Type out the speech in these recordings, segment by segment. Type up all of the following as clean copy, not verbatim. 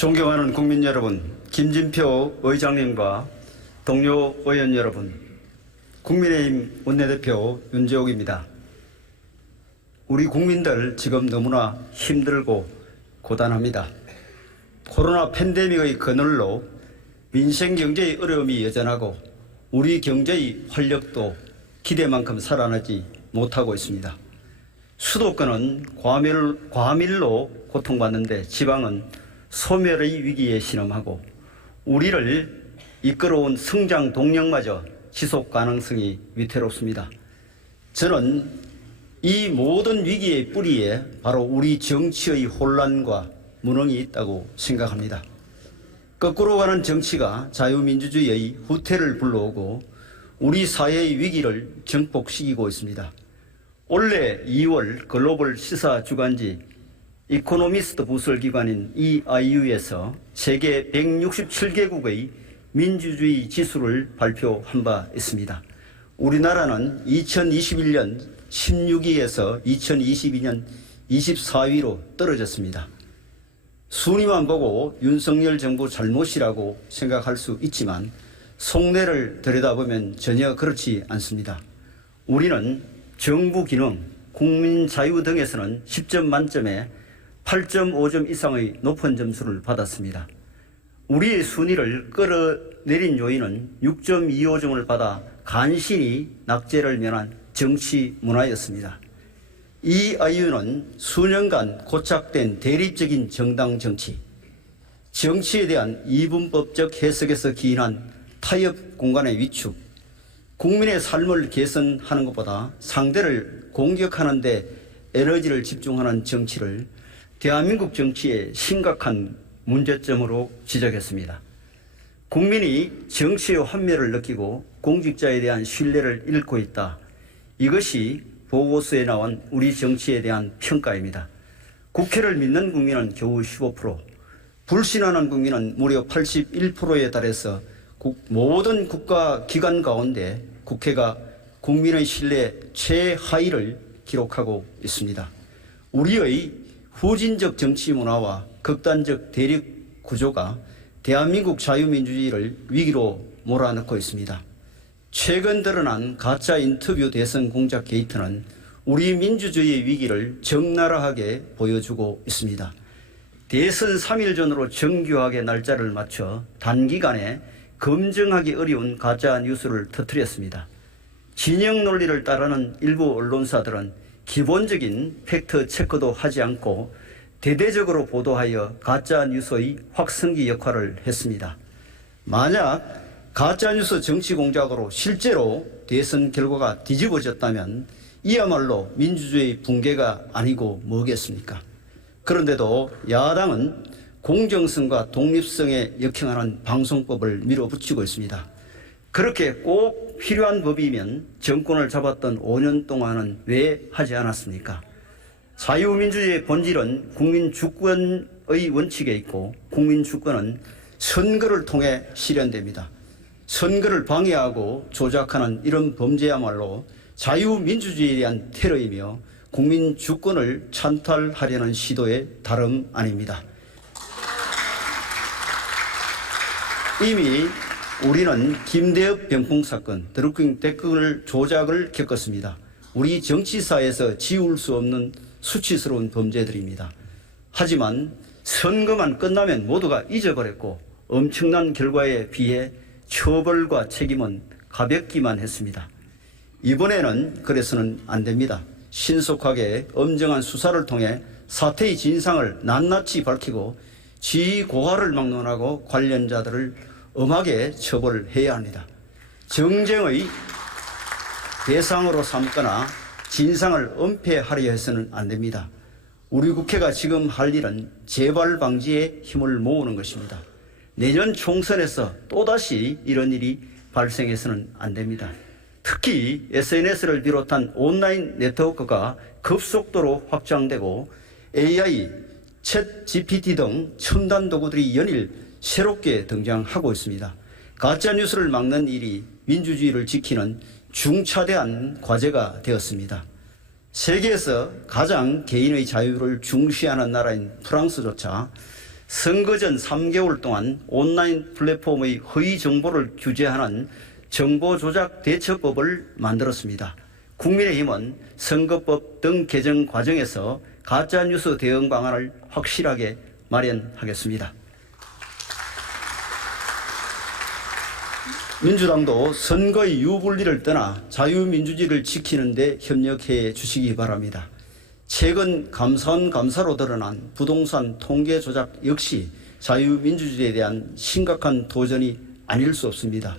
존경하는 국민 여러분, 김진표 의장님과 동료 의원 여러분, 국민의힘 원내대표 윤재옥입니다. 우리 국민들 지금 너무나 힘들고 고단합니다. 코로나 팬데믹의 그늘로 민생 경제의 어려움이 여전하고 우리 경제의 활력도 기대만큼 살아나지 못하고 있습니다. 수도권은 과밀로 고통받는데 지방은 소멸의 위기에 신음하고 우리를 이끌어온 성장 동력마저 지속 가능성이 위태롭습니다. 저는 이 모든 위기의 뿌리에 바로 우리 정치의 혼란과 무능이 있다고 생각합니다. 거꾸로 가는 정치가 자유민주주의의 후퇴를 불러오고 우리 사회의 위기를 증폭시키고 있습니다. 올해 2월 글로벌 시사 주간지 이코노미스트 부설기관인 EIU에서 세계 167개국의 민주주의 지수를 발표한 바 있습니다. 우리나라는 2021년 16위에서 2022년 24위로 떨어졌습니다. 순위만 보고 윤석열 정부 잘못이라고 생각할 수 있지만 속내를 들여다보면 전혀 그렇지 않습니다. 우리는 정부 기능, 국민 자유 등에서는 10점 만점에 8.5점 이상의 높은 점수를 받았습니다. 우리의 순위를 끌어내린 요인은 6.25점을 받아 간신히 낙제를 면한 정치 문화였습니다. 이 아이유는 수년간 고착된 대립적인 정당 정치, 정치에 대한 이분법적 해석에서 기인한 타협 공간의 위축, 국민의 삶을 개선하는 것보다 상대를 공격하는 데 에너지를 집중하는 정치를 대한민국 정치의 심각한 문제점으로 지적했습니다. 국민이 정치의 환멸을 느끼고 공직자에 대한 신뢰를 잃고 있다. 이것이 보고서에 나온 우리 정치에 대한 평가입니다. 국회를 믿는 국민은 겨우 15%, 불신하는 국민은 무려 81%에 달해서 모든 국가기관 가운데 국회가 국민의 신뢰 최하위를 기록하고 있습니다. 우리의 후진적 정치 문화와 극단적 대립 구조가 대한민국 자유민주주의를 위기로 몰아넣고 있습니다. 최근 드러난 가짜 인터뷰 대선 공작 게이트는 우리 민주주의의 위기를 적나라하게 보여주고 있습니다. 대선 3일 전으로 정교하게 날짜를 맞춰 단기간에 검증하기 어려운 가짜 뉴스를 터뜨렸습니다. 진영 논리를 따르는 일부 언론사들은 기본적인 팩트 체크도 하지 않고 대대적으로 보도하여 가짜 뉴스의 확성기 역할을 했습니다. 만약 가짜뉴스 정치 공작으로 실제로 대선 결과가 뒤집어졌다면 이야말로 민주주의 붕괴가 아니고 뭐겠습니까? 그런데도 야당은 공정성과 독립성에 역행하는 방송법을 밀어붙이고 있습니다. 그렇게 꼭 필요한 법이면 정권을 잡았던 5년 동안은 왜 하지 않았습니까? 자유민주주의의 본질은 국민 주권의 원칙에 있고 국민 주권은 선거를 통해 실현됩니다. 선거를 방해하고 조작하는 이런 범죄야말로 자유민주주의에 대한 테러이며 국민 주권을 찬탈하려는 시도의 다름 아닙니다. 이미 우리는 김대엽 병풍 사건, 드루킹 댓글 조작을 겪었습니다. 우리 정치사에서 지울 수 없는 수치스러운 범죄들입니다. 하지만 선거만 끝나면 모두가 잊어버렸고 엄청난 결과에 비해 처벌과 책임은 가볍기만 했습니다. 이번에는 그래서는 안 됩니다. 신속하게 엄정한 수사를 통해 사태의 진상을 낱낱이 밝히고 지위 고하를 막론하고 관련자들을 엄하게 처벌해야 합니다. 정쟁의 대상으로 삼거나 진상을 은폐하려 해서는 안 됩니다. 우리 국회가 지금 할 일은 재발 방지에 힘을 모으는 것입니다. 내년 총선에서 또다시 이런 일이 발생해서는 안 됩니다. 특히 SNS를 비롯한 온라인 네트워크가 급속도로 확장되고 AI, 챗 GPT 등 첨단 도구들이 연일 새롭게 등장하고 있습니다. 가짜뉴스를 막는 일이 민주주의를 지키는 중차대한 과제가 되었습니다. 세계에서 가장 개인의 자유를 중시하는 나라인 프랑스조차 선거 전 3개월 동안 온라인 플랫폼의 허위 정보를 규제하는 정보조작 대처법을 만들었습니다. 국민의힘은 선거법 등 개정 과정에서 가짜뉴스 대응 방안을 확실하게 마련하겠습니다. 민주당도 선거의 유불리를 떠나 자유민주주의를 지키는 데 협력해 주시기 바랍니다. 최근 감사로 드러난 부동산 통계 조작 역시 자유민주주의에 대한 심각한 도전이 아닐 수 없습니다.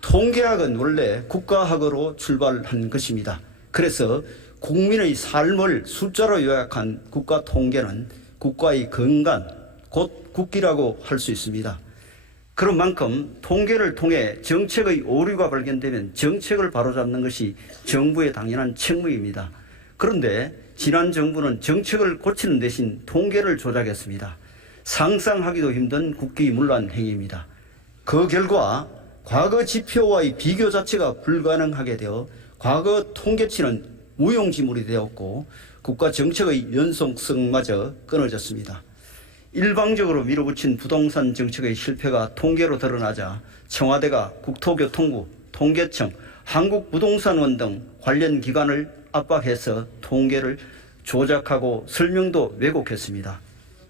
통계학은 원래 국가학으로 출발한 것입니다. 그래서 국민의 삶을 숫자로 요약한 국가 통계는 국가의 근간, 곧 국기라고 할 수 있습니다. 그런 만큼 통계를 통해 정책의 오류가 발견되면 정책을 바로잡는 것이 정부의 당연한 책무입니다. 그런데 지난 정부는 정책을 고치는 대신 통계를 조작했습니다. 상상하기도 힘든 국기문란 행위입니다. 그 결과 과거 지표와의 비교 자체가 불가능하게 되어 과거 통계치는 무용지물이 되었고 국가 정책의 연속성마저 끊어졌습니다. 일방적으로 밀어붙인 부동산 정책의 실패가 통계로 드러나자 청와대가 국토교통부, 통계청, 한국부동산원 등 관련 기관을 압박해서 통계를 조작하고 설명도 왜곡했습니다.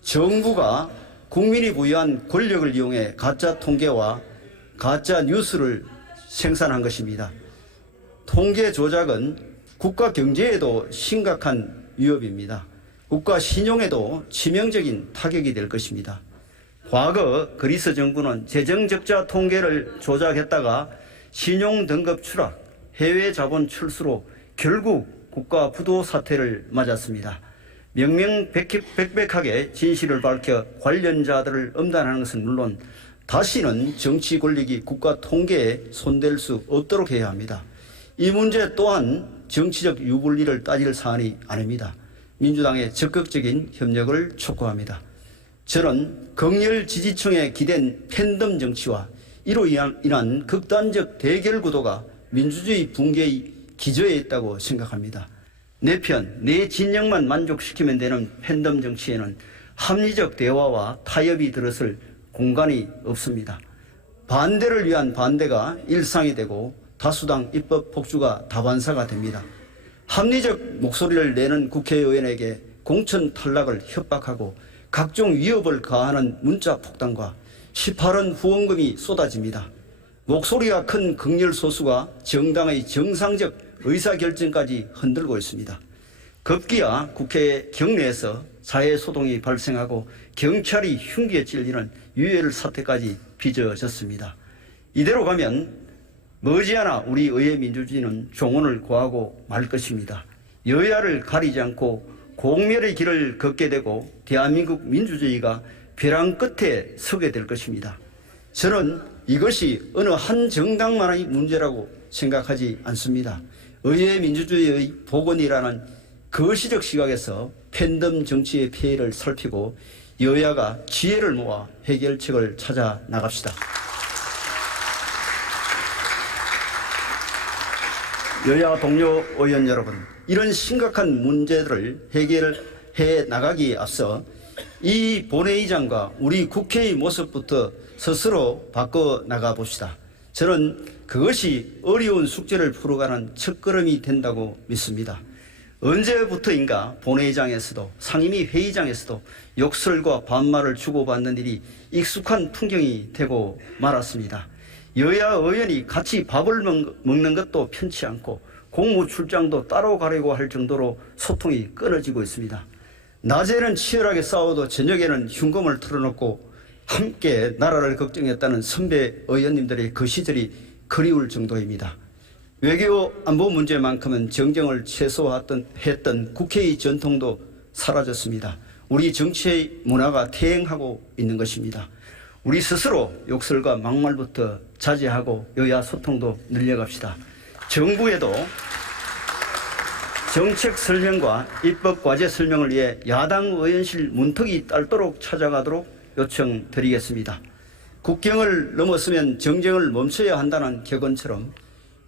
정부가 국민이 부여한 권력을 이용해 가짜 통계와 가짜 뉴스를 생산한 것입니다. 통계 조작은 국가 경제에도 심각한 위협입니다. 국가 신용에도 치명적인 타격이 될 것입니다. 과거 그리스 정부는 재정적자 통계를 조작했다가 신용 등급 추락, 해외 자본 출수로 결국 국가 부도 사태를 맞았습니다. 명명백백하게 진실을 밝혀 관련자들을 엄단하는 것은 물론 다시는 정치 권력이 국가 통계에 손댈 수 없도록 해야 합니다. 이 문제 또한 정치적 유불리를 따질 사안이 아닙니다. 민주당의 적극적인 협력을 촉구합니다. 저는 극렬 지지층에 기댄 팬덤 정치와 이로 인한 극단적 대결 구도가 민주주의 붕괴의 기저에 있다고 생각합니다. 내 편, 내 진영만 만족시키면 되는 팬덤 정치에는 합리적 대화와 타협이 들어설 공간이 없습니다. 반대를 위한 반대가 일상이 되고 다수당 입법 폭주가 다반사가 됩니다. 합리적 목소리를 내는 국회의원에게 공천 탈락을 협박하고 각종 위협을 가하는 문자 폭탄과 18원 후원금이 쏟아집니다. 목소리가 큰 극렬 소수가 정당의 정상적 의사결정까지 흔들고 있습니다. 급기야 국회 경내에서 사회소동이 발생하고 경찰이 흉기에 찔리는 유혈 사태까지 빚어졌습니다. 이대로 가면 머지않아 우리 의회 민주주의는 종언을 고하고 말 것입니다. 여야를 가리지 않고 공멸의 길을 걷게 되고 대한민국 민주주의가 벼랑 끝에 서게 될 것입니다. 저는 이것이 어느 한 정당만의 문제라고 생각하지 않습니다. 의회 민주주의의 복원이라는 거시적 시각에서 팬덤 정치의 폐해를 살피고 여야가 지혜를 모아 해결책을 찾아 나갑시다. 여야 동료 의원 여러분, 이런 심각한 문제들을 해결해 나가기에 앞서 이 본회의장과 우리 국회의 모습부터 스스로 바꿔 나가 봅시다. 저는 그것이 어려운 숙제를 풀어가는 첫걸음이 된다고 믿습니다. 언제부터인가 본회의장에서도 상임위 회의장에서도 욕설과 반말을 주고받는 일이 익숙한 풍경이 되고 말았습니다. 여야 의원이 같이 밥을 먹는 것도 편치 않고 공무 출장도 따로 가려고 할 정도로 소통이 끊어지고 있습니다. 낮에는 치열하게 싸워도 저녁에는 흉검을 틀어놓고 함께 나라를 걱정했다는 선배 의원님들의 그 시절이 그리울 정도입니다. 외교 안보 문제만큼은 정쟁을 최소화했던 국회의 전통도 사라졌습니다. 우리 정치의 문화가 퇴행하고 있는 것입니다. 우리 스스로 욕설과 막말부터 자제하고 여야 소통도 늘려갑시다. 정부에도 정책 설명과 입법 과제 설명을 위해 야당 의원실 문턱이 딸도록 찾아가도록 요청드리겠습니다. 국경을 넘었으면 정쟁을 멈춰야 한다는 격언처럼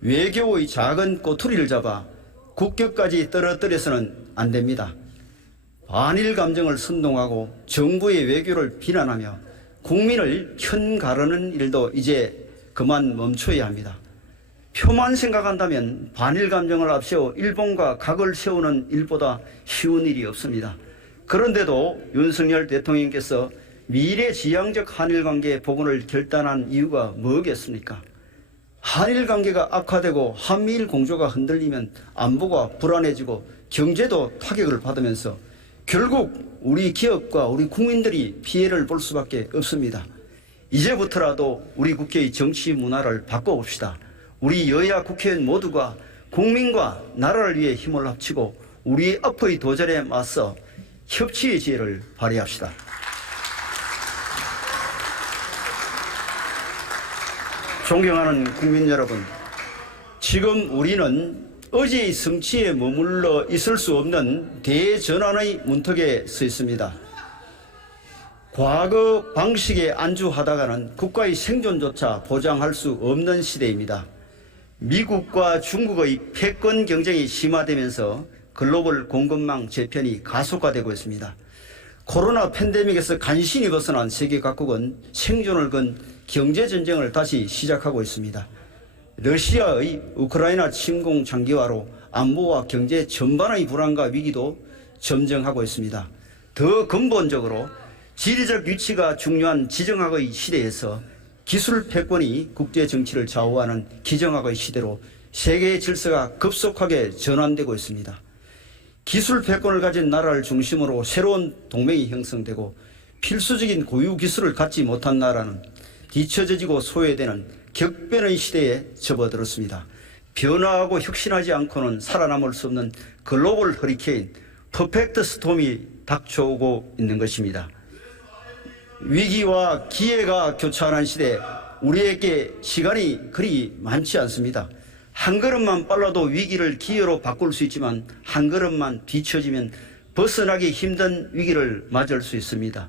외교의 작은 꼬투리를 잡아 국격까지 떨어뜨려서는 안 됩니다. 반일 감정을 선동하고 정부의 외교를 비난하며 국민을 편가르는 일도 이제 그만 멈춰야 합니다. 표만 생각한다면 반일 감정을 앞세워 일본과 각을 세우는 일보다 쉬운 일이 없습니다. 그런데도 윤석열 대통령께서 미래지향적 한일관계 복원을 결단한 이유가 뭐겠습니까? 한일관계가 악화되고 한미일 공조가 흔들리면 안보가 불안해지고 경제도 타격을 받으면서 결국 우리 기업과 우리 국민들이 피해를 볼 수밖에 없습니다. 이제부터라도 우리 국회의 정치 문화를 바꿔봅시다. 우리 여야 국회의원 모두가 국민과 나라를 위해 힘을 합치고 우리 앞의 도전에 맞서 협치의 지혜를 발휘합시다. 존경하는 국민 여러분, 지금 우리는 어제의 성취에 머물러 있을 수 없는 대전환의 문턱에 서 있습니다. 과거 방식에 안주하다가는 국가의 생존조차 보장할 수 없는 시대입니다. 미국과 중국의 패권 경쟁이 심화되면서 글로벌 공급망 재편이 가속화되고 있습니다. 코로나 팬데믹에서 간신히 벗어난 세계 각국은 생존을 건 경제전쟁을 다시 시작하고 있습니다. 러시아의 우크라이나 침공 장기화로 안보와 경제 전반의 불안과 위기도 점증하고 있습니다. 더 근본적으로 지리적 위치가 중요한 지정학의 시대에서 기술 패권이 국제 정치를 좌우하는 기정학의 시대로 세계의 질서가 급속하게 전환되고 있습니다. 기술 패권을 가진 나라를 중심으로 새로운 동맹이 형성되고 필수적인 고유 기술을 갖지 못한 나라는 뒤처져지고 소외되는 격변의 시대에 접어들었습니다. 변화하고 혁신하지 않고는 살아남을 수 없는 글로벌 허리케인 퍼펙트 스톰이 닥쳐오고 있는 것입니다. 위기와 기회가 교차하는 시대, 우리에게 시간이 그리 많지 않습니다. 한 걸음만 빨라도 위기를 기회로 바꿀 수 있지만 한 걸음만 뒤처지면 벗어나기 힘든 위기를 맞을 수 있습니다.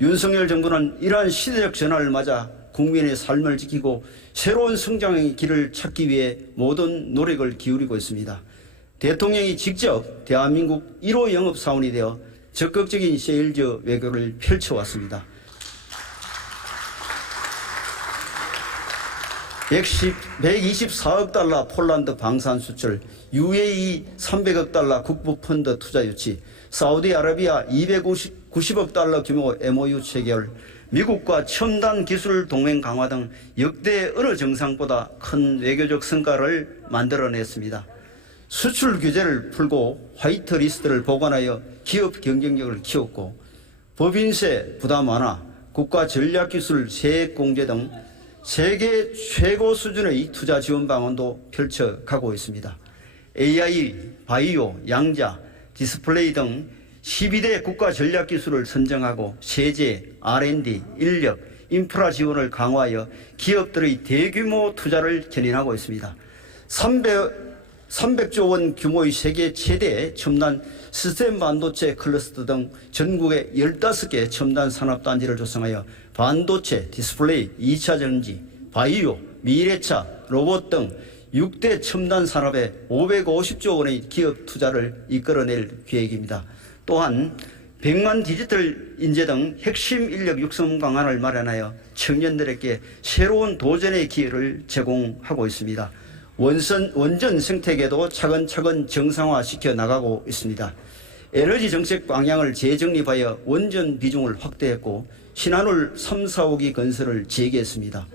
윤석열 정부는 이러한 시대적 전환을 맞아 국민의 삶을 지키고 새로운 성장의 길을 찾기 위해 모든 노력을 기울이고 있습니다. 대통령이 직접 대한민국 1호 영업사원이 되어 적극적인 세일즈 외교를 펼쳐왔습니다. 124억 달러 폴란드 방산 수출, UAE 300억 달러 국부펀드 투자 유치, 사우디아라비아 290억 달러 규모 MOU 체결, 미국과 첨단 기술 동맹 강화 등 역대 어느 정상보다 큰 외교적 성과를 만들어냈습니다. 수출 규제를 풀고 화이트 리스트를 보관하여 기업 경쟁력을 키웠고 법인세 부담 완화, 국가 전략기술 세액 공제 등 세계 최고 수준의 투자 지원 방안도 펼쳐가고 있습니다. AI, 바이오, 양자, 디스플레이 등 12대 국가 전략기술을 선정하고 세제, R&D, 인력, 인프라 지원을 강화하여 기업들의 대규모 투자를 견인하고 있습니다. 300조 원 규모의 세계 최대 첨단 시스템 반도체 클러스터 등 전국에 15개 첨단 산업단지를 조성하여 반도체, 디스플레이, 2차 전지, 바이오, 미래차, 로봇 등 6대 첨단 산업에 550조 원의 기업 투자를 이끌어낼 계획입니다. 또한 100만 디지털 인재 등 핵심 인력 육성 방안을 마련하여 청년들에게 새로운 도전의 기회를 제공하고 있습니다. 원전 생태계도 차근차근 정상화시켜 나가고 있습니다. 에너지 정책 방향을 재정립하여 원전 비중을 확대했고 신한울 3, 4호기 건설을 재개했습니다.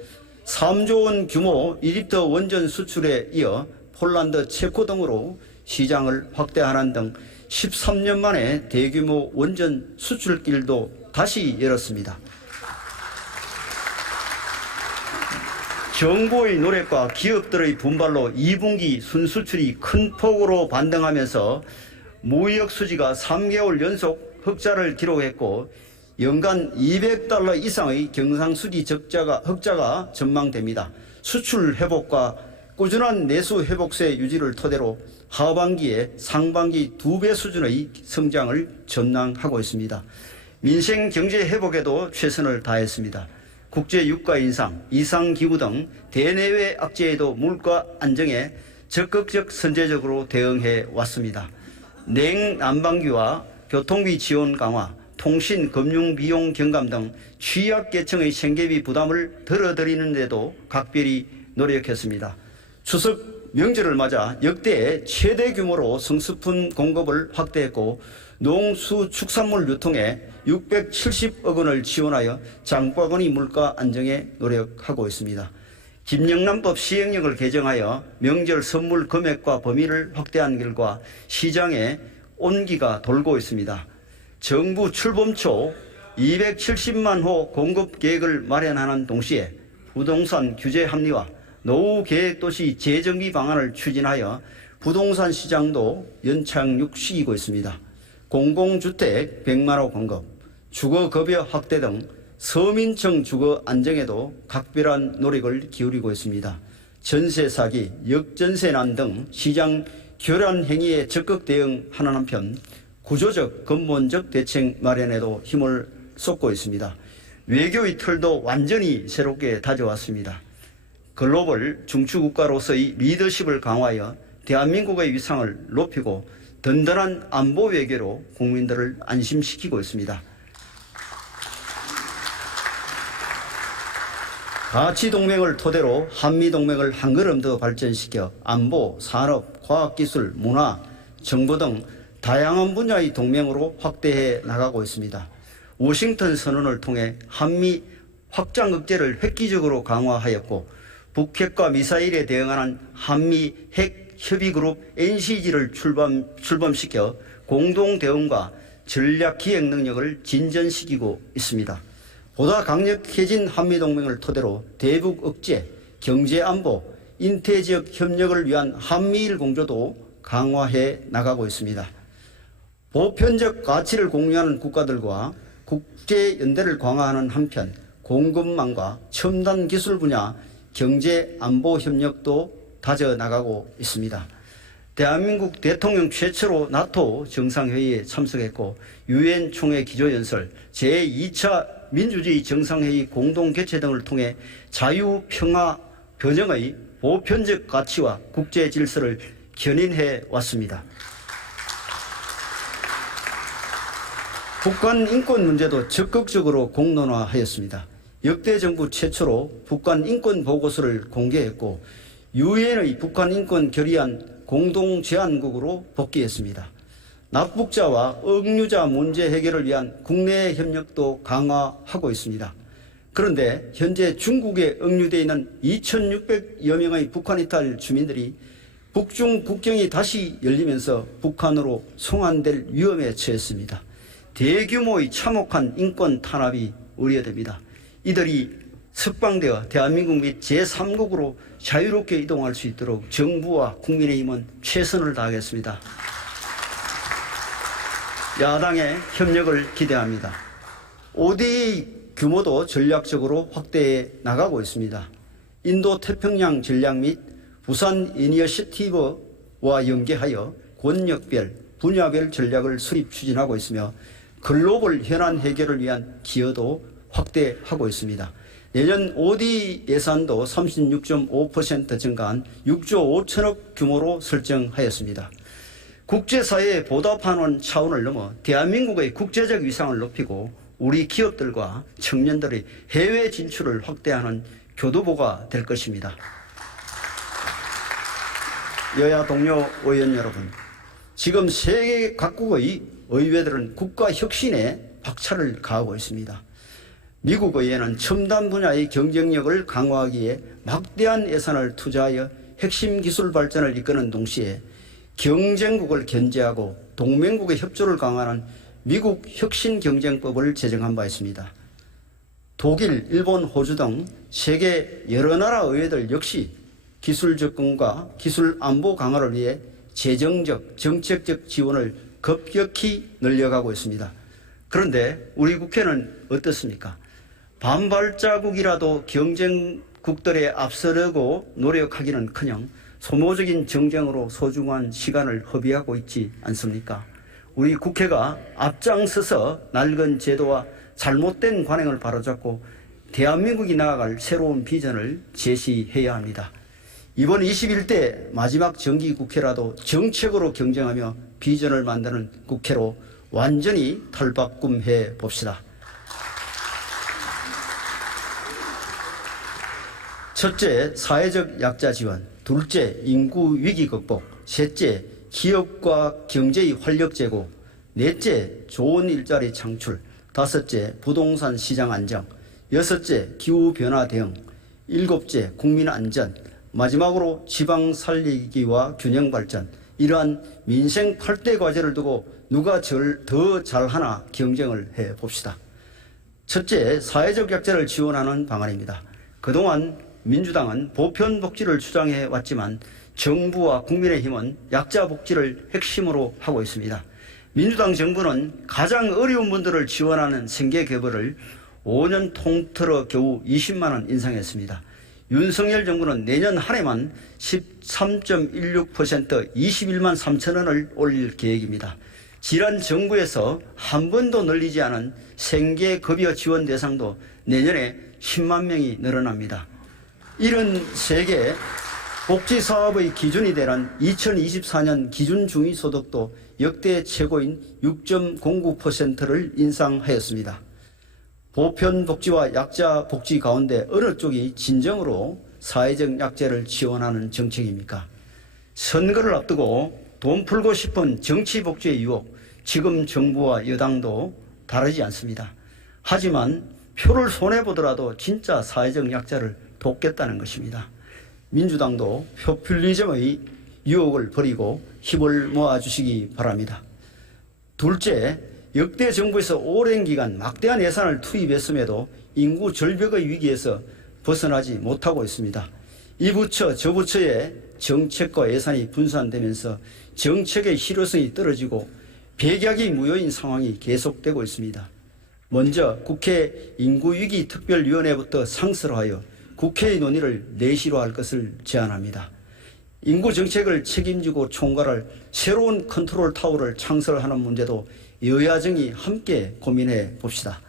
3조 원 규모 2리터 원전 수출에 이어 폴란드, 체코 등으로 시장을 확대하는 등 13년 만에 대규모 원전 수출길도 다시 열었습니다. 정부의 노력과 기업들의 분발로 2분기 순수출이 큰 폭으로 반등하면서 무역 수지가 3개월 연속 흑자를 기록했고 연간 200달러 이상의 경상수지 흑자가 전망됩니다. 수출 회복과 꾸준한 내수 회복세 유지를 토대로 하반기에 상반기 2배 수준의 성장을 전망하고 있습니다. 민생 경제 회복에도 최선을 다했습니다. 국제 유가 인상, 이상기후 등 대내외 악재에도 물가 안정에 적극적 선제적으로 대응해 왔습니다. 냉난방기와 교통비 지원 강화, 통신, 금융, 비용 경감 등 취약계층의 생계비 부담을 덜어드리는 데도 각별히 노력했습니다. 추석 명절을 맞아 역대 최대 규모로 성수품 공급을 확대했고 농수축산물 유통에 670억 원을 지원하여 장바구니 물가 안정에 노력하고 있습니다. 김영란법 시행령을 개정하여 명절 선물 금액과 범위를 확대한 결과 시장에 온기가 돌고 있습니다. 정부 출범 초 270만 호 공급 계획을 마련하는 동시에 부동산 규제 합리화, 노후 계획도시 재정비 방안을 추진하여 부동산 시장도 연착륙시키고 있습니다. 공공주택 100만 호 공급, 주거급여 확대 등 서민층 주거 안정에도 각별한 노력을 기울이고 있습니다. 전세 사기, 역전세난 등 시장 교란 행위에 적극 대응하는 한편 구조적 근본적 대책 마련에도 힘을 쏟고 있습니다. 외교의 틀도 완전히 새롭게 다져왔습니다. 글로벌 중추국가로서의 리더십을 강화하여 대한민국의 위상을 높이고 든든한 안보 외교로 국민들을 안심시키고 있습니다. 가치동맹을 토대로 한미동맹을 한 걸음 더 발전시켜 안보, 산업, 과학기술, 문화, 정보 등 다양한 분야의 동맹으로 확대해 나가고 있습니다. 워싱턴 선언을 통해 한미 확장 억제를 획기적으로 강화하였고 북핵과 미사일에 대응하는 한미 핵 협의그룹 NCG를 출범시켜 공동대응과 전략기획 능력을 진전시키고 있습니다. 보다 강력해진 한미동맹을 토대로 대북 억제, 경제안보, 인태지역 협력을 위한 한미일 공조도 강화해 나가고 있습니다. 보편적 가치를 공유하는 국가들과 국제연대를 강화하는 한편 공급망과 첨단 기술 분야 경제안보 협력도 다져나가고 있습니다. 대한민국 대통령 최초로 나토 정상회의에 참석했고 유엔 총회 기조연설, 제2차 민주주의 정상회의 공동개최 등을 통해 자유, 평화, 변형의 보편적 가치와 국제 질서를 견인해 왔습니다. 북한 인권 문제도 적극적으로 공론화하였습니다. 역대 정부 최초로 북한 인권 보고서를 공개했고 유엔의 북한 인권 결의안 공동제안국으로 복귀했습니다. 납북자와 억류자 문제 해결을 위한 국내 협력도 강화하고 있습니다. 그런데 현재 중국에 억류되어 있는 2,600여 명의 북한 이탈 주민들이 북중 국경이 다시 열리면서 북한으로 송환될 위험에 처했습니다. 대규모의 참혹한 인권 탄압이 우려됩니다. 이들이 석방되어 대한민국 및 제3국으로 자유롭게 이동할 수 있도록 정부와 국민의힘은 최선을 다하겠습니다. 야당의 협력을 기대합니다. ODA 규모도 전략적으로 확대해 나가고 있습니다. 인도태평양 전략 및 부산 이니셔티브와 연계하여 권역별, 분야별 전략을 수립 추진하고 있으며 글로벌 현안 해결을 위한 기여도 확대하고 있습니다. 내년 OD 예산도 36.5% 증가한 6조 5천억 규모로 설정하였습니다. 국제사회에 보답하는 차원을 넘어 대한민국의 국제적 위상을 높이고 우리 기업들과 청년들의 해외 진출을 확대하는 교두보가 될 것입니다. 여야 동료 의원 여러분, 지금 세계 각국의 의회들은 국가 혁신에 박차를 가하고 있습니다. 미국 의회는 첨단 분야의 경쟁력을 강화하기 위해 막대한 예산을 투자하여 핵심 기술 발전을 이끄는 동시에 경쟁국을 견제하고 동맹국의 협조를 강화하는 미국 혁신경쟁법을 제정한 바 있습니다. 독일, 일본, 호주 등 세계 여러 나라 의회들 역시 기술 접근과 기술 안보 강화를 위해 재정적, 정책적 지원을 급격히 늘려가고 있습니다. 그런데 우리 국회는 어떻습니까? 반발자국이라도 경쟁국들에 앞서려고 노력하기는커녕 소모적인 정쟁으로 소중한 시간을 허비하고 있지 않습니까? 우리 국회가 앞장서서 낡은 제도와 잘못된 관행을 바로잡고 대한민국이 나아갈 새로운 비전을 제시해야 합니다. 이번 21대 마지막 정기국회라도 정책으로 경쟁하며 비전을 만드는 국회로 완전히 탈바꿈해 봅시다. 첫째, 사회적 약자 지원. 둘째, 인구 위기 극복. 셋째, 기업과 경제의 활력 제고. 넷째, 좋은 일자리 창출. 다섯째, 부동산 시장 안정. 여섯째, 기후변화 대응. 일곱째, 국민 안전. 마지막으로 지방 살리기와 균형 발전. 이러한 민생 8대 과제를 두고 누가 더 잘하나 경쟁을 해봅시다. 첫째, 사회적 약자를 지원하는 방안입니다. 그동안 민주당은 보편복지를 주장해 왔지만 정부와 국민의힘은 약자 복지를 핵심으로 하고 있습니다. 민주당 정부는 가장 어려운 분들을 지원하는 생계개발을 5년 통틀어 겨우 20만 원 인상했습니다. 윤석열 정부는 내년 한 해만 13.16% 21만 3천 원을 올릴 계획입니다. 지난 정부에서 한 번도 늘리지 않은 생계급여 지원 대상도 내년에 10만 명이 늘어납니다. 이런 세계 복지사업의 기준이 되는 2024년 기준중위소득도 역대 최고인 6.09%를 인상하였습니다. 보편복지와 약자복지 가운데 어느 쪽이 진정으로 사회적 약자를 지원하는 정책입니까? 선거를 앞두고 돈 풀고 싶은 정치복지의 유혹, 지금 정부와 여당도 다르지 않습니다. 하지만 표를 손해보더라도 진짜 사회적 약자를 돕겠다는 것입니다. 민주당도 포퓰리즘의 유혹을 버리고 힘을 모아주시기 바랍니다. 둘째, 역대 정부에서 오랜 기간 막대한 예산을 투입했음에도 인구 절벽의 위기에서 벗어나지 못하고 있습니다. 이 부처 저 부처의 정책과 예산이 분산되면서 정책의 실효성이 떨어지고 백약이 무효인 상황이 계속되고 있습니다. 먼저 국회 인구위기 특별위원회부터 상설하여 국회의 논의를 내시로 할 것을 제안합니다. 인구 정책을 책임지고 총괄할 새로운 컨트롤 타워를 창설하는 문제도 여야정이 함께 고민해 봅시다.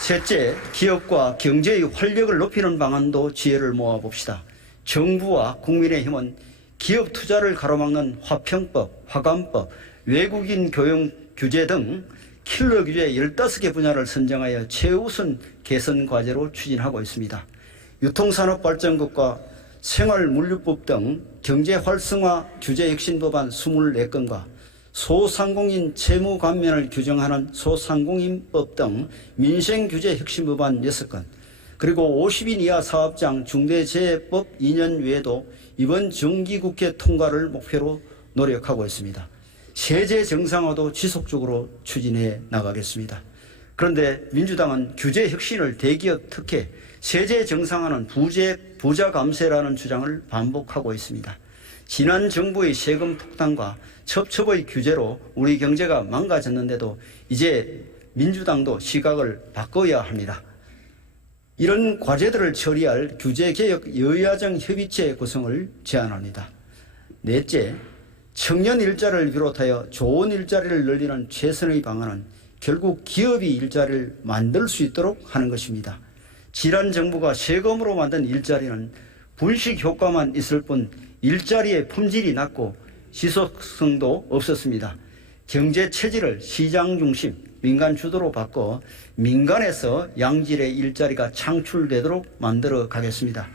셋째, 기업과 경제의 활력을 높이는 방안도 지혜를 모아봅시다. 정부와 국민의힘은 기업 투자를 가로막는 화평법, 화관법, 외국인 교용 규제 등 킬러 규제 15개 분야를 선정하여 최우선 개선 과제로 추진하고 있습니다. 유통산업발전법과 생활물류법 등 경제 활성화 규제 혁신 법안 24건과 소상공인 채무 감면을 규정하는 소상공인법 등 민생 규제 혁신 법안 6건, 그리고 50인 이하 사업장 중대재해법 2년 외에도 이번 정기국회 통과를 목표로 노력하고 있습니다. 세제 정상화도 지속적으로 추진해 나가겠습니다. 그런데 민주당은 규제 혁신을 대기업 특혜, 세제 정상화는 부자 감세라는 주장을 반복하고 있습니다. 지난 정부의 세금 폭탄과 첩첩의 규제로 우리 경제가 망가졌는데도 이제 민주당도 시각을 바꿔야 합니다. 이런 과제들을 처리할 규제개혁 여야정 협의체 구성을 제안합니다. 넷째, 청년 일자리를 비롯하여 좋은 일자리를 늘리는 최선의 방안은 결국 기업이 일자리를 만들 수 있도록 하는 것입니다. 지난 정부가 세금으로 만든 일자리는 분식 효과만 있을 뿐 일자리의 품질이 낮고 지속성도 없었습니다. 경제 체질을 시장 중심, 민간 주도로 바꿔 민간에서 양질의 일자리가 창출되도록 만들어 가겠습니다.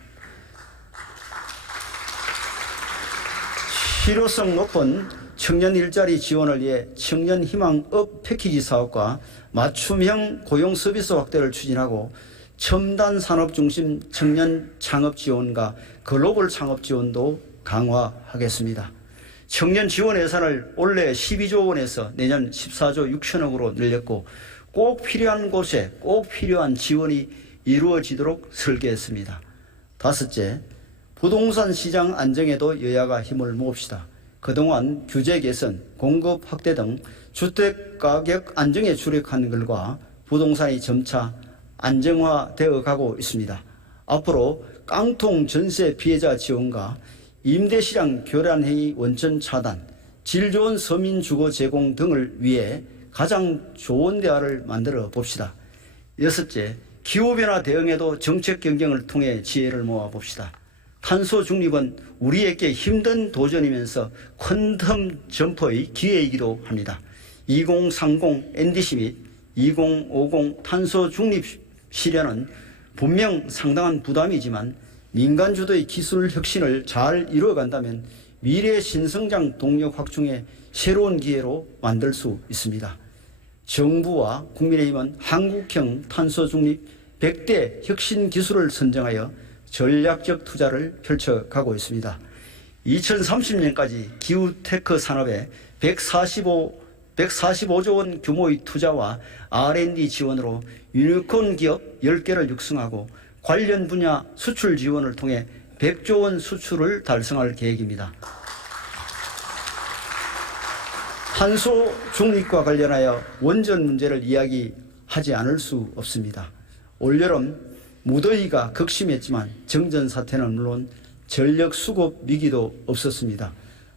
실효성 높은 청년 일자리 지원을 위해 청년희망업 패키지 사업과 맞춤형 고용 서비스 확대를 추진하고 첨단 산업 중심 청년 창업 지원과 글로벌 창업 지원도 강화하겠습니다. 청년 지원 예산을 올해 12조 원에서 내년 14조 6천억으로 늘렸고 꼭 필요한 곳에 꼭 필요한 지원이 이루어지도록 설계했습니다. 다섯째, 부동산 시장 안정에도 여야가 힘을 모읍시다. 그동안 규제 개선, 공급 확대 등 주택가격 안정에 주력한 결과 부동산이 점차 안정화되어 가고 있습니다. 앞으로 깡통 전세 피해자 지원과 임대시장 교란행위 원천 차단, 질 좋은 서민 주거 제공 등을 위해 가장 좋은 대안을 만들어 봅시다. 여섯째, 기후변화 대응에도 정책 경쟁을 통해 지혜를 모아 봅시다. 탄소 중립은 우리에게 힘든 도전이면서 퀀텀 점퍼의 기회이기도 합니다. 2030 NDC 및 2050 탄소 중립 실현은 분명 상당한 부담이지만 민간 주도의 기술 혁신을 잘 이루어간다면 미래 신성장 동력 확충의 새로운 기회로 만들 수 있습니다. 정부와 국민의힘은 한국형 탄소 중립 100대 혁신 기술을 선정하여 전략적 투자를 펼쳐가고 있습니다. 2030년까지 기후테크 산업에 145조 원 규모의 투자와 R&D 지원으로 유니콘 기업 10개를 육성하고 관련 분야 수출 지원을 통해 100조 원 수출을 달성할 계획입니다. 탄소 중립과 관련하여 원전 문제를 이야기하지 않을 수 없습니다. 올여름 무더위가 극심했지만 정전 사태는 물론 전력 수급 위기도 없었습니다.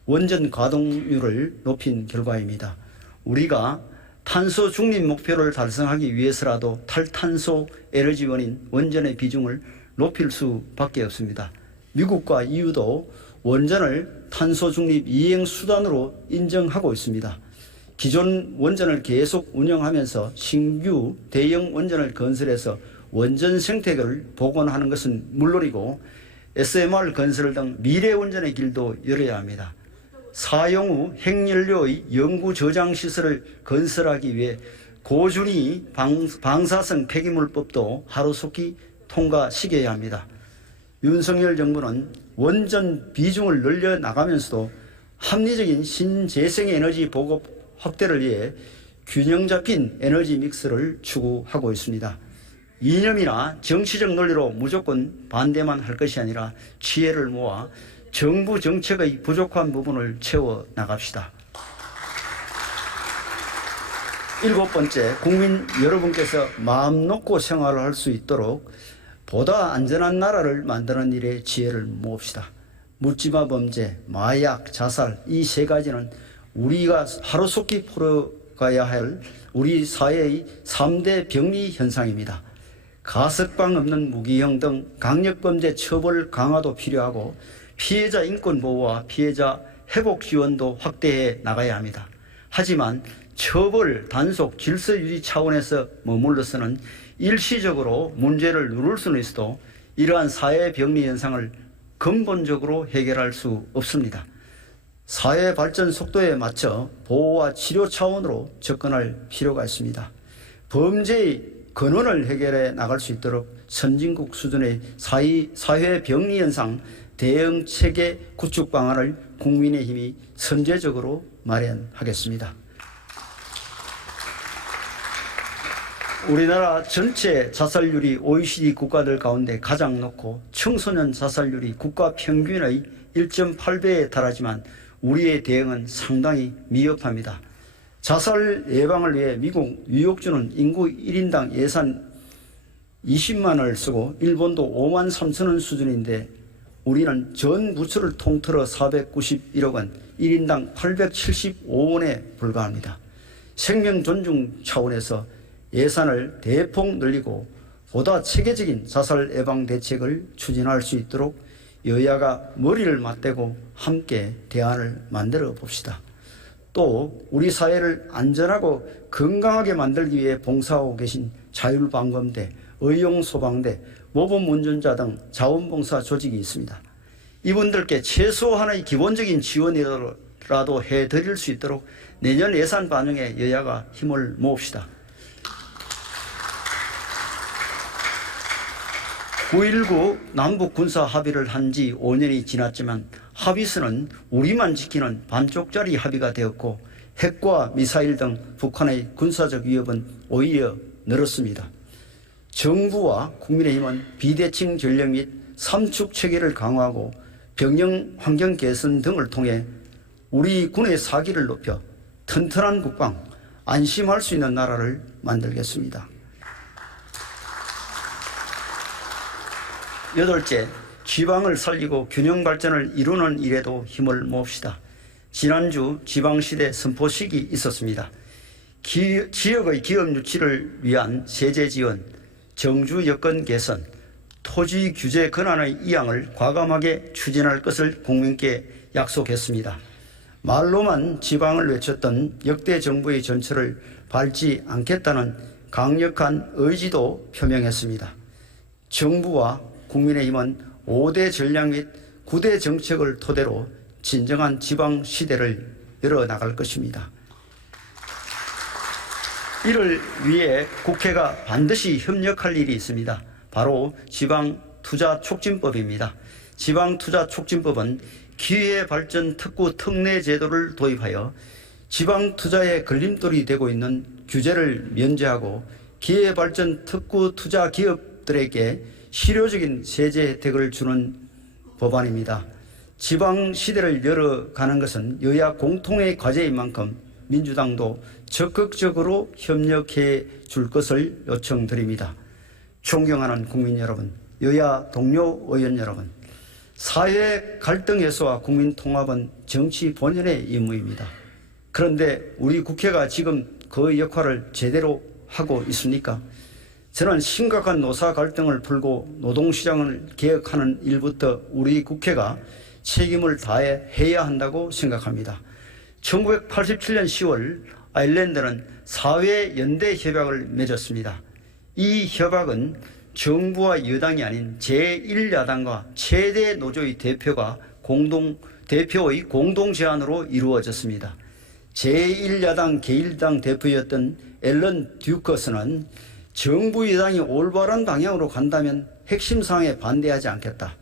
원전 가동률을 높인 결과입니다. 우리가 탄소 중립 목표를 달성하기 위해서라도 탈탄소 에너지원인 원전의 비중을 높일 수밖에 없습니다. 미국과 EU도 원전을 탄소 중립 이행 수단으로 인정하고 있습니다. 기존 원전을 계속 운영하면서 신규 대형 원전을 건설해서 원전 생태계를 복원하는 것은 물론이고 SMR 건설 등 미래 원전의 길도 열어야 합니다. 사용 후 핵연료의 영구 저장 시설을 건설하기 위해 고준위 방사성 폐기물법도 하루속히 통과시켜야 합니다. 윤석열 정부는 원전 비중을 늘려 나가면서도 합리적인 신재생에너지 보급 확대를 위해 균형 잡힌 에너지 믹스를 추구하고 있습니다. 이념이나 정치적 논리로 무조건 반대만 할 것이 아니라 지혜를 모아 정부 정책의 부족한 부분을 채워 나갑시다. 7번째, 국민 여러분께서 마음 놓고 생활을 할 수 있도록 보다 안전한 나라를 만드는 일에 지혜를 모읍시다. 묻지마 범죄, 마약, 자살 이 세 가지는 우리가 하루속히 풀어가야 할 우리 사회의 3대 병리 현상입니다. 가석방 없는 무기형 등 강력범죄 처벌 강화도 필요하고 피해자 인권 보호와 피해자 회복 지원도 확대해 나가야 합니다. 하지만 처벌, 단속, 질서 유지 차원에서 머물러서는 일시적으로 문제를 누를 수는 있어도 이러한 사회 병리 현상을 근본적으로 해결할 수 없습니다. 사회 발전 속도에 맞춰 보호와 치료 차원으로 접근할 필요가 있습니다. 범죄의 근원을 해결해 나갈 수 있도록 선진국 수준의 사회 병리 현상 대응 체계 구축 방안을 국민의힘이 선제적으로 마련하겠습니다. 우리나라 전체 자살률이 OECD 국가들 가운데 가장 높고 청소년 자살률이 국가 평균의 1.8배에 달하지만 우리의 대응은 상당히 미흡합니다. 자살 예방을 위해 미국 뉴욕주는 인구 1인당 예산 20만 원을 쓰고 일본도 5만 3천 원 수준인데 우리는 전 부처를 통틀어 491억 원, 1인당 875원에 불과합니다. 생명 존중 차원에서 예산을 대폭 늘리고 보다 체계적인 자살 예방 대책을 추진할 수 있도록 여야가 머리를 맞대고 함께 대안을 만들어 봅시다. 또 우리 사회를 안전하고 건강하게 만들기 위해 봉사하고 계신 자율방범대, 의용소방대, 모범운전자 등 자원봉사 조직이 있습니다. 이분들께 최소한의 기본적인 지원이라도 해드릴 수 있도록 내년 예산 반영에 여야가 힘을 모읍시다. 9.19 남북 군사 합의를 한 지 5년이 지났지만 합의서는 우리만 지키는 반쪽짜리 합의가 되었고 핵과 미사일 등 북한의 군사적 위협은 오히려 늘었습니다. 정부와 국민의힘은 비대칭 전력 및 삼축 체계를 강화하고 병영 환경 개선 등을 통해 우리 군의 사기를 높여 튼튼한 국방, 안심할 수 있는 나라를 만들겠습니다. 8째, 지방을 살리고 균형 발전을 이루는 일에도 힘을 모읍시다. 지난주 지방시대 선포식이 있었습니다. 지역의 기업 유치를 위한 세제 지원, 정주 여건 개선, 토지 규제 권한의 이양을 과감하게 추진할 것을 국민께 약속했습니다. 말로만 지방을 외쳤던 역대 정부의 전철을 밟지 않겠다는 강력한 의지도 표명했습니다. 정부와 국민의힘은 5대 전략 및 9대 정책을 토대로 진정한 지방 시대를 열어나갈 것입니다. 이를 위해 국회가 반드시 협력할 일이 있습니다. 바로 지방투자촉진법입니다. 지방투자촉진법은 기회발전 특구 특례 제도를 도입하여 지방투자의 걸림돌이 되고 있는 규제를 면제하고 기회발전 특구 투자 기업들에게 실효적인 세제 혜택을 주는 법안입니다. 지방 시대를 열어가는 것은 여야 공통의 과제인 만큼 민주당도 적극적으로 협력해 줄 것을 요청드립니다. 존경하는 국민 여러분, 여야 동료 의원 여러분, 사회 갈등 해소와 국민 통합은 정치 본연의 임무입니다. 그런데 우리 국회가 지금 그 역할을 제대로 하고 있습니까? 저는 심각한 노사 갈등을 풀고 노동시장을 개혁하는 일부터 우리 국회가 책임을 다해 해야 한다고 생각합니다. 1987년 10월 아일랜드는 사회연대협약을 맺었습니다. 이 협약은 정부와 여당이 아닌 제1야당과 최대 노조의 대표의 공동 제안으로 이루어졌습니다. 제1야당 게1당 대표였던 앨런 듀커스는 정부 여당이 올바른 방향으로 간다면 핵심 사항에 반대하지 않겠다.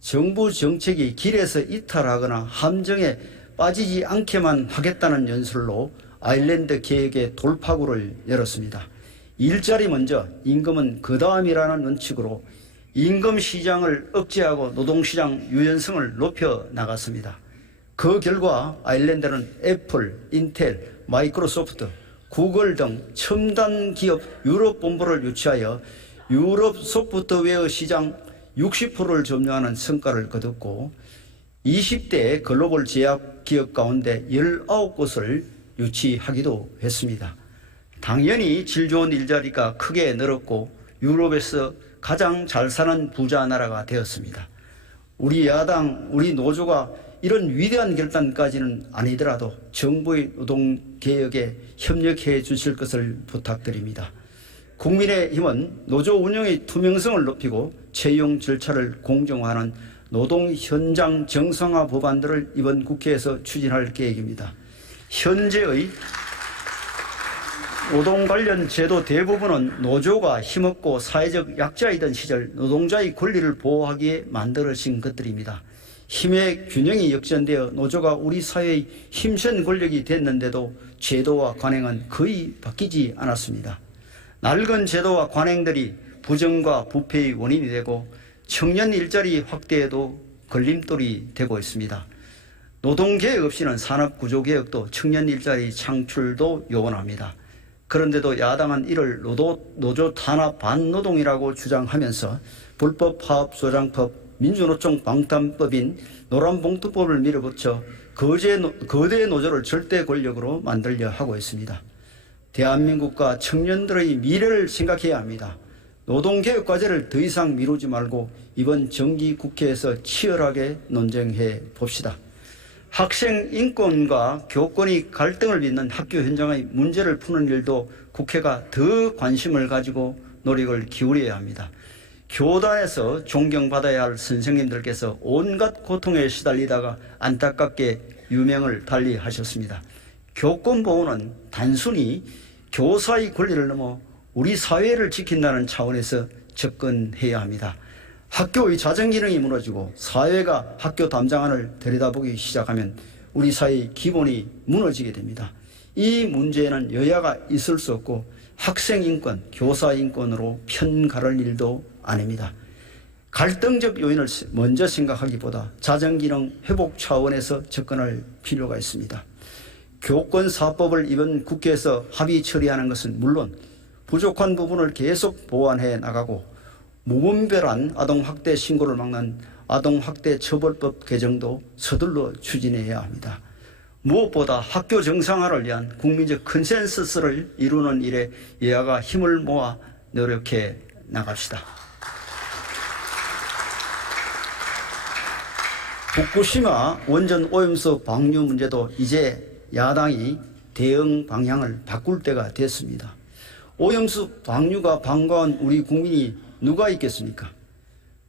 정부 정책이 길에서 이탈하거나 함정에 빠지지 않게만 하겠다는 연설로 아일랜드 개혁의 돌파구를 열었습니다. 일자리 먼저 임금은 그 다음이라는 원칙으로 임금 시장을 억제하고 노동시장 유연성을 높여 나갔습니다. 그 결과 아일랜드는 애플, 인텔, 마이크로소프트, 구글 등 첨단 기업 유럽 본부를 유치하여 유럽 소프트웨어 시장 60%를 점유하는 성과를 거뒀고 20대 글로벌 제약 기업 가운데 19곳을 유치하기도 했습니다. 당연히 질 좋은 일자리가 크게 늘었고 유럽에서 가장 잘 사는 부자 나라가 되었습니다. 우리 야당, 우리 노조가 이런 위대한 결단까지는 아니더라도 정부의 노동개혁에 협력해 주실 것을 부탁드립니다. 국민의힘은 노조 운영의 투명성을 높이고 채용 절차를 공정화하는 노동 현장 정상화 법안들을 이번 국회에서 추진할 계획입니다. 현재의 노동 관련 제도 대부분은 노조가 힘없고 사회적 약자이던 시절 노동자의 권리를 보호하기에 만들어진 것들입니다. 힘의 균형이 역전되어 노조가 우리 사회의 힘센 권력이 됐는데도 제도와 관행은 거의 바뀌지 않았습니다. 낡은 제도와 관행들이 부정과 부패의 원인이 되고 청년 일자리 확대에도 걸림돌이 되고 있습니다. 노동개혁 없이는 산업구조개혁도 청년 일자리 창출도 요원합니다. 그런데도 야당은 이를 노조 탄압 반노동이라고 주장하면서 불법 파업 조장법, 민주노총 방탄법인 노란봉투법을 밀어붙여 거대 노조를 절대 권력으로 만들려 하고 있습니다. 대한민국과 청년들의 미래를 생각해야 합니다. 노동개혁 과제를 더 이상 미루지 말고 이번 정기국회에서 치열하게 논쟁해 봅시다. 학생 인권과 교권의 갈등을 빚는 학교 현장의 문제를 푸는 일도 국회가 더 관심을 가지고 노력을 기울여야 합니다. 교단에서 존경받아야 할 선생님들께서 온갖 고통에 시달리다가 안타깝게 유명을 달리하셨습니다. 교권보호는 단순히 교사의 권리를 넘어 우리 사회를 지킨다는 차원에서 접근해야 합니다. 학교의 자정기능이 무너지고 사회가 학교 담장안을 들여다보기 시작하면 우리 사회의 기본이 무너지게 됩니다. 이 문제에는 여야가 있을 수 없고 학생 인권, 교사 인권으로 편 가를 일도 아닙니다. 갈등적 요인을 먼저 생각하기보다 자정기능 회복 차원에서 접근할 필요가 있습니다. 교권사법을 이번 국회에서 합의 처리하는 것은 물론 부족한 부분을 계속 보완해 나가고 무분별한 아동학대 신고를 막는 아동학대 처벌법 개정도 서둘러 추진해야 합니다. 무엇보다 학교 정상화를 위한 국민적 컨센서스를 이루는 일에 여야가 힘을 모아 노력해 나갑시다. 후쿠시마 원전 오염수 방류 문제도 이제 야당이 대응 방향을 바꿀 때가 됐습니다. 오염수 방류가 반가운 우리 국민이 누가 있겠습니까?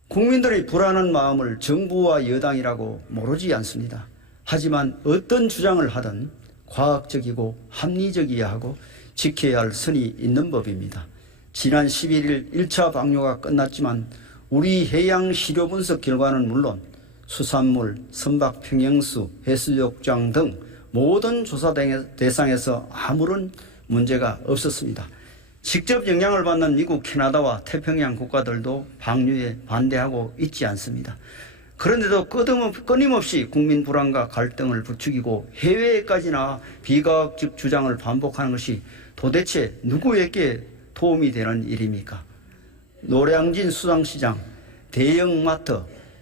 국민들의 불안한 마음을 정부와 여당이라고 모르지 않습니다. 하지만 어떤 주장을 하든 과학적이고 합리적이어야 하고 지켜야 할 선이 있는 법입니다. 지난 11일 1차 방류가 끝났지만 우리 해양 시료 분석 결과는 물론 수산물, 선박 평형수, 해수욕장 등 모든 조사 대상에서 아무런 문제가 없었습니다. 직접 영향을 받는 미국, 캐나다와 태평양 국가들도 방류에 반대하고 있지 않습니다. 그런데도 끊임없이 국민 불안과 갈등을 부추기고 해외에까지나 비과학적 주장을 반복하는 것이 도대체 누구에게 도움이 되는 일입니까? 노량진 수산시장, 대형마트,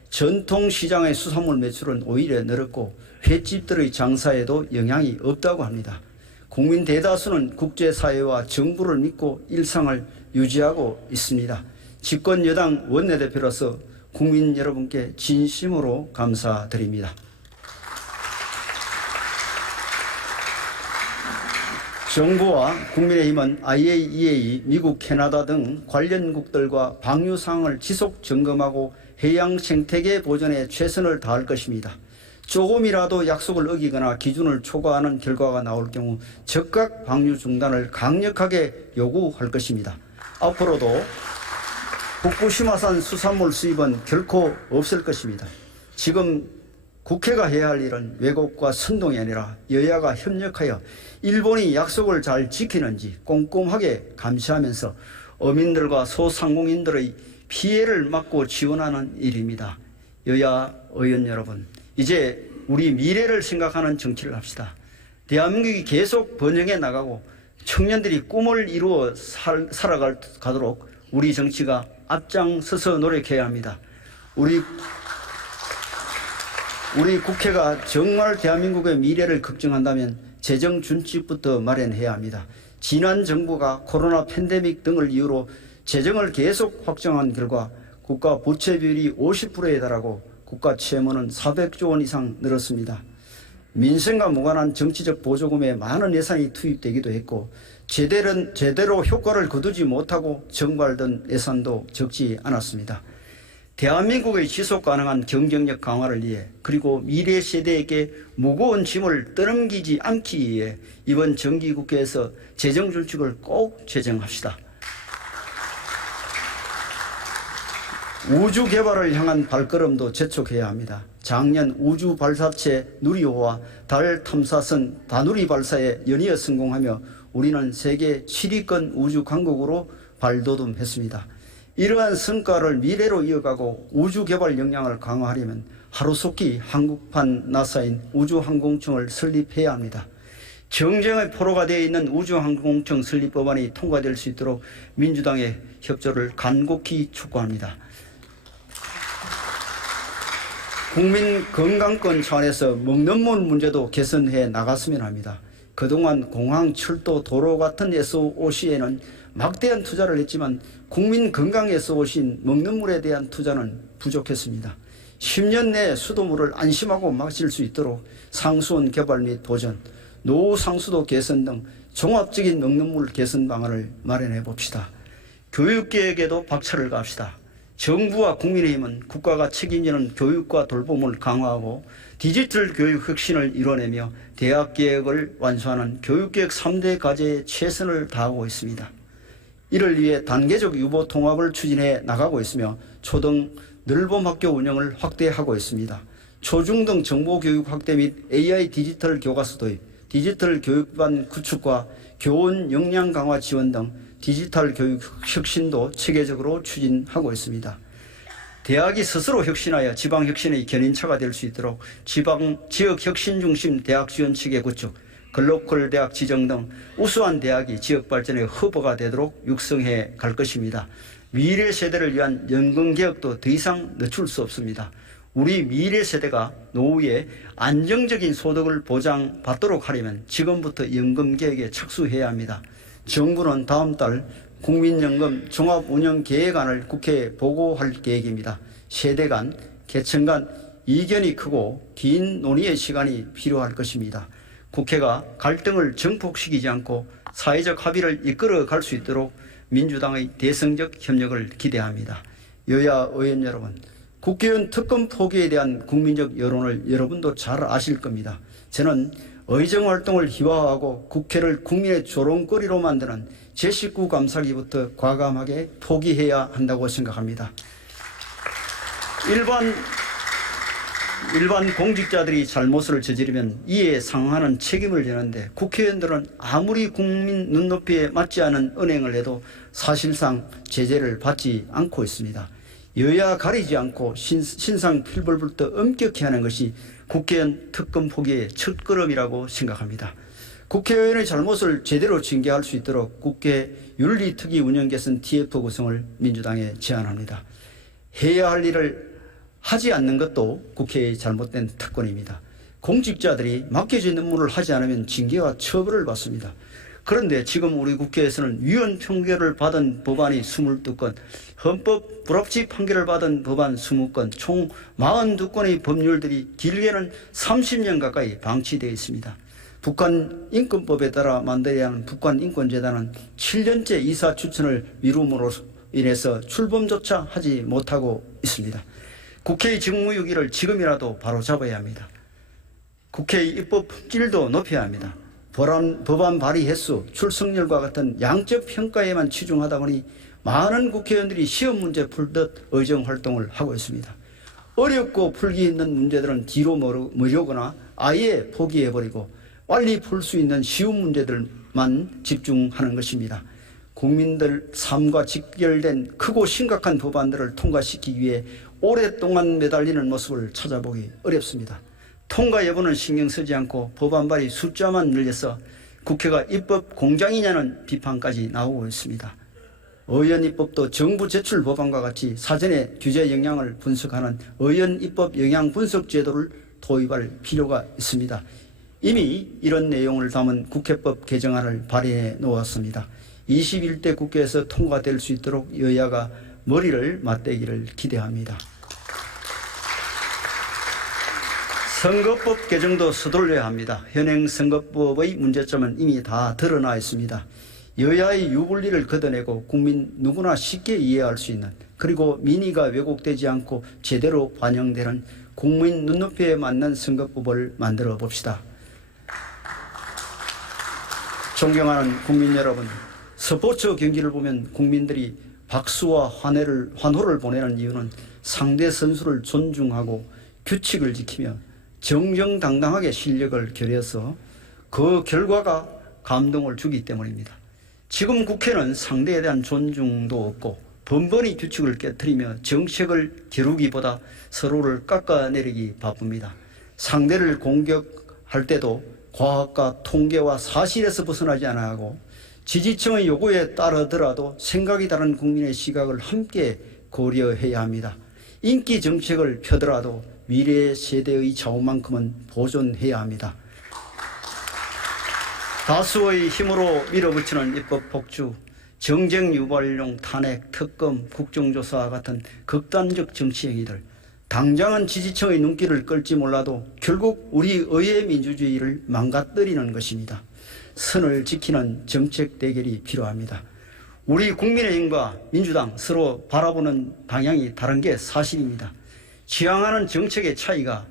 전통시장의 수산물 매출은 오히려 늘었고 횟집들의 장사에도 영향이 없다고 합니다. 국민 대다수는 국제사회와 정부를 믿고 일상을 유지하고 있습니다. 집권 여당 원내대표로서 국민 여러분께 진심으로 감사드립니다. 정부와 국민의힘은 IAEA, 미국, 캐나다 등 관련국들과 방류 상황을 지속 점검하고 해양 생태계 보존에 최선을 다할 것입니다. 조금이라도 약속을 어기거나 기준을 초과하는 결과가 나올 경우 즉각 방류 중단을 강력하게 요구할 것입니다. 앞으로도 후쿠시마산 수산물 수입은 결코 없을 것입니다. 지금 국회가 해야 할 일은 왜곡과 선동이 아니라 여야가 협력하여 일본이 약속을 잘 지키는지 꼼꼼하게 감시하면서 어민들과 소상공인들의 피해를 막고 지원하는 일입니다. 여야 의원 여러분, 이제 우리 미래를 생각하는 정치를 합시다. 대한민국이 계속 번영해 나가고 청년들이 꿈을 이루어 살아가도록 우리 정치가 앞장서서 노력해야 합니다. 우리 국회가 정말 대한민국의 미래를 걱정한다면 재정 준칙부터 마련해야 합니다. 지난 정부가 코로나 팬데믹 등을 이유로 재정을 계속 확정한 결과 국가 부채 비율이 50%에 달하고 국가 채무는 400조 원 이상 늘었습니다. 민생과 무관한 정치적 보조금에 많은 예산이 투입되기도 했고 제대로 효과를 거두지 못하고 정발된 예산도 적지 않았습니다. 대한민국의 지속 가능한 경쟁력 강화를 위해 그리고 미래 세대에게 무거운 짐을 떠넘기지 않기 위해 이번 정기국회에서 재정준칙을 꼭 제정합시다. 우주 개발을 향한 발걸음도 재촉해야 합니다. 작년 우주 발사체 누리호와 달 탐사선 다누리 발사에 연이어 성공하며 우리는 세계 7위권 우주 강국으로 발돋움했습니다. 이러한 성과를 미래로 이어가고 우주 개발 역량을 강화하려면 하루속히 한국판 나사인 우주항공청을 설립해야 합니다. 정쟁의 포로가 되어 있는 우주항공청 설립 법안이 통과될 수 있도록 민주당의 협조를 간곡히 촉구합니다. 국민 건강권 차원에서 먹는 물 문제도 개선해 나갔으면 합니다. 그동안 공항, 철도, 도로 같은 SOC에는 막대한 투자를 했지만 국민 건강 SOC인 먹는 물에 대한 투자는 부족했습니다. 10년 내에 수돗물을 안심하고 마실 수 있도록 상수원 개발 및 보전, 노후 상수도 개선 등 종합적인 먹는 물 개선 방안을 마련해 봅시다. 교육계획에도 박차를 가합시다. 정부와 국민의힘은 국가가 책임지는 교육과 돌봄을 강화하고 디지털 교육 혁신을 이뤄내며 대학개혁을 완수하는 교육개혁 3대 과제에 최선을 다하고 있습니다. 이를 위해 단계적 유보 통합을 추진해 나가고 있으며 초등 늘봄학교 운영을 확대하고 있습니다. 초중등 정보교육 확대 및 AI 디지털 교과서 도입, 디지털 교육반 구축과 교원 역량 강화 지원 등 디지털 교육 혁신도 체계적으로 추진하고 있습니다. 대학이 스스로 혁신하여 지방 혁신의 견인차가 될 수 있도록 지역 혁신 중심 대학 지원 체계 구축, 글로컬 대학 지정 등 우수한 대학이 지역 발전의 허브가 되도록 육성해 갈 것입니다. 미래 세대를 위한 연금 개혁도 더 이상 늦출 수 없습니다. 우리 미래 세대가 노후에 안정적인 소득을 보장받도록 하려면 지금부터 연금 개혁에 착수해야 합니다. 정부는 다음 달 국민연금 종합운영계획안을 국회에 보고할 계획입니다. 세대 간, 계층 간 이견이 크고 긴 논의의 시간이 필요할 것입니다. 국회가 갈등을 증폭시키지 않고 사회적 합의를 이끌어 갈 수 있도록 민주당의 대성적 협력을 기대합니다. 여야 의원 여러분, 국회의원 특검 포기에 대한 국민적 여론을 여러분도 잘 아실 겁니다. 저는 의정활동을 희화화하고 국회를 국민의 조롱거리로 만드는 제19 감사기부터 과감하게 포기해야 한다고 생각합니다. 일반 공직자들이 잘못을 저지르면 이에 상응하는 책임을 지는데 국회의원들은 아무리 국민 눈높이에 맞지 않은 언행을 해도 사실상 제재를 받지 않고 있습니다. 여야 가리지 않고 신상 필벌부터 엄격히 하는 것이 국회의원 특검 포기의 첫걸음이라고 생각합니다. 국회의원의 잘못을 제대로 징계할 수 있도록 국회 윤리특위 운영 개선 TF 구성을 민주당에 제안합니다. 해야 할 일을 하지 않는 것도 국회의 잘못된 특권입니다. 공직자들이 맡겨진 업무를 하지 않으면 징계와 처벌을 받습니다. 그런데 지금 우리 국회에서는 위헌 판결을 받은 법안이 22건, 헌법 불합치 판결을 받은 법안 20건, 총 42건의 법률들이 길게는 30년 가까이 방치되어 있습니다. 북한 인권법에 따라 만들어야 하는 북한인권재단은 7년째 이사 추천을 미룸으로 인해서 출범조차 하지 못하고 있습니다. 국회의 직무유기를 지금이라도 바로잡아야 합니다. 국회의 입법 품질도 높여야 합니다. 법안 발의 횟수, 출석률과 같은 양적 평가에만 치중하다 보니 많은 국회의원들이 시험 문제 풀듯 의정활동을 하고 있습니다. 어렵고 풀기 있는 문제들은 뒤로 미루거나 아예 포기해버리고 빨리 풀 수 있는 쉬운 문제들만 집중하는 것입니다. 국민들 삶과 직결된 크고 심각한 법안들을 통과시키기 위해 오랫동안 매달리는 모습을 찾아보기 어렵습니다. 통과 여부는 신경 쓰지 않고 법안 발의 숫자만 늘려서 국회가 입법 공장이냐는 비판까지 나오고 있습니다. 의원 입법도 정부 제출 법안과 같이 사전에 규제 영향을 분석하는 의원 입법 영향 분석 제도를 도입할 필요가 있습니다. 이미 이런 내용을 담은 국회법 개정안을 발의해 놓았습니다. 21대 국회에서 통과될 수 있도록 여야가 머리를 맞대기를 기대합니다. 선거법 개정도 서둘러야 합니다. 현행 선거법의 문제점은 이미 다 드러나 있습니다. 여야의 유불리를 걷어내고 국민 누구나 쉽게 이해할 수 있는, 그리고 민의가 왜곡되지 않고 제대로 반영되는 국민 눈높이에 맞는 선거법을 만들어 봅시다. 존경하는 국민 여러분, 스포츠 경기를 보면 국민들이 박수와 환호를 보내는 이유는 상대 선수를 존중하고 규칙을 지키며 정정당당하게 실력을 겨뤄서 그 결과가 감동을 주기 때문입니다. 지금 국회는 상대에 대한 존중도 없고 번번이 규칙을 깨트리며 정책을 겨루기보다 서로를 깎아내리기 바쁩니다. 상대를 공격할 때도 과학과 통계와 사실에서 벗어나지 않아야 하고, 지지층의 요구에 따르더라도 생각이 다른 국민의 시각을 함께 고려해야 합니다. 인기 정책을 펴더라도 미래 세대의 자원만큼은 보존해야 합니다. 다수의 힘으로 밀어붙이는 입법 폭주, 정쟁 유발용 탄핵, 특검, 국정조사와 같은 극단적 정치 행위들, 당장은 지지층의 눈길을 끌지 몰라도 결국 우리 의회 민주주의를 망가뜨리는 것입니다. 선을 지키는 정책 대결이 필요합니다. 우리 국민의힘과 민주당 서로 바라보는 방향이 다른 게 사실입니다. 지향하는 정책의 차이가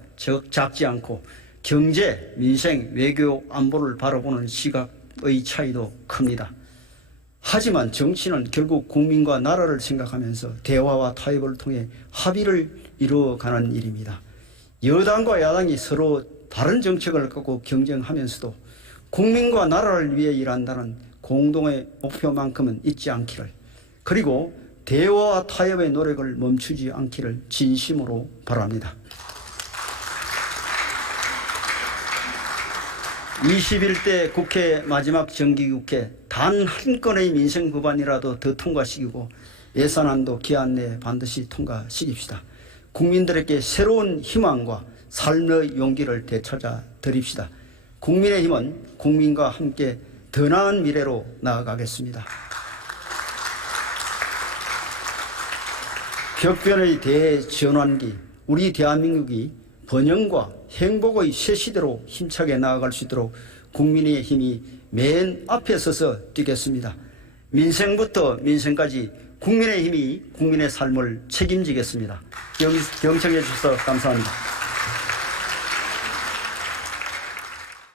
작지 않고 경제, 민생, 외교, 안보를 바라보는 시각의 차이도 큽니다. 하지만 정치는 결국 국민과 나라를 생각하면서 대화와 타협을 통해 합의를 이루어가는 일입니다. 여당과 야당이 서로 다른 정책을 갖고 경쟁하면서도 국민과 나라를 위해 일한다는 공동의 목표만큼은 잊지 않기를, 그리고 대화와 타협의 노력을 멈추지 않기를 진심으로 바랍니다. 21대 국회 마지막 정기국회, 단 한 건의 민생 법안이라도 더 통과시키고 예산안도 기한 내에 반드시 통과시킵시다. 국민들에게 새로운 희망과 삶의 용기를 되찾아 드립시다. 국민의힘은 국민과 함께 더 나은 미래로 나아가겠습니다. 격변의 대전환기, 우리 대한민국이 번영과 행복의 새 시대로 힘차게 나아갈 수 있도록 국민의힘이 맨 앞에 서서 뛰겠습니다. 민생부터 민생까지 국민의힘이 국민의 삶을 책임지겠습니다. 경청해 주셔서 감사합니다.